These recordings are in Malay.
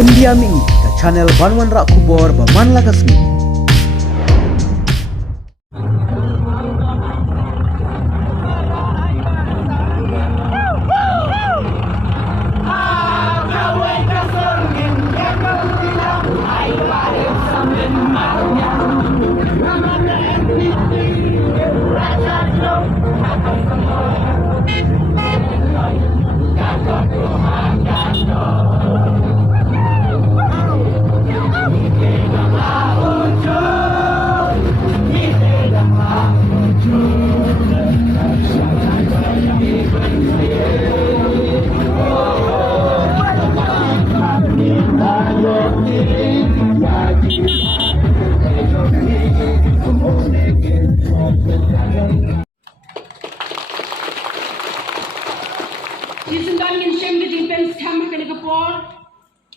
pendiami ke channel Banwan Rak Kubor Baman Lakasni.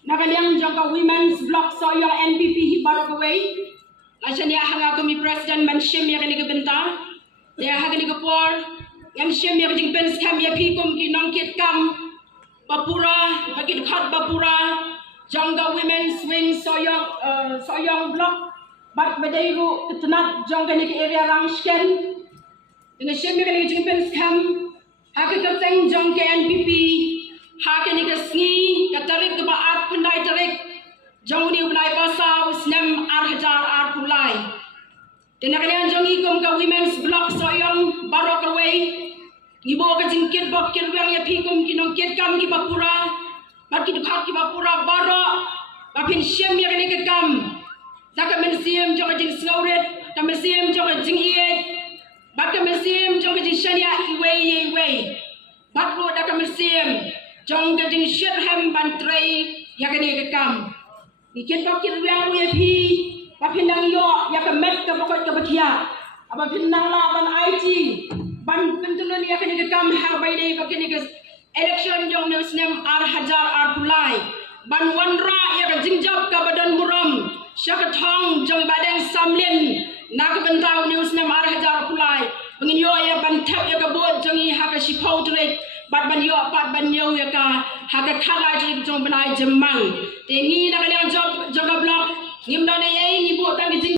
Nagaliang jangka women's block soyo NPP hibarok away. Asya niya hanga kami president mansyem ya kani kabenta. Dia hagani kapor yang syem ya kajing pens kam ya pikum ki nongkit kam bapura bagi dekat bapura jangka women's wing soyong block bat badairu ketenat jangka ni ke area Rangshken. Dengan syem ya kani kajing pens kam hakikat teng jangka NPP hakani kasngi katarik ke baat pendai tarik janguni ulai basa usnem arhajar arpulai dan kalian jangi kom ka women's block soyong barok away ibo ka jingkit bok kirwang ya pikum kinong kit kam ki bapura baki dukhat ki bapura barok bapin syem ya kani ke kam zaka mensiem jong jing snowret ka mensiem jong jing iet baka mensiem jong jing shania iwe batlo da ka mensiem jong gading shirham bantrai yakani ke kam ikin bakir yang we pi bapindang yo yak met ka pokot ka batia aba pindang la ban IT ban pentulun yakani ke kam har baide bakini ke election jong news nem ar hajar ar pulai ban wanra yak jingjab ka badan muram syaka thong jong badang Samlin nak bentau news nem ar hajar pulai bangin yo ya ban thap yak bot jongi haka shipau trek bat ban yo pat ban yo ya ka haga khala ji jong banai jemang tengi na kalian jog blok ngim done ye ngi bo tang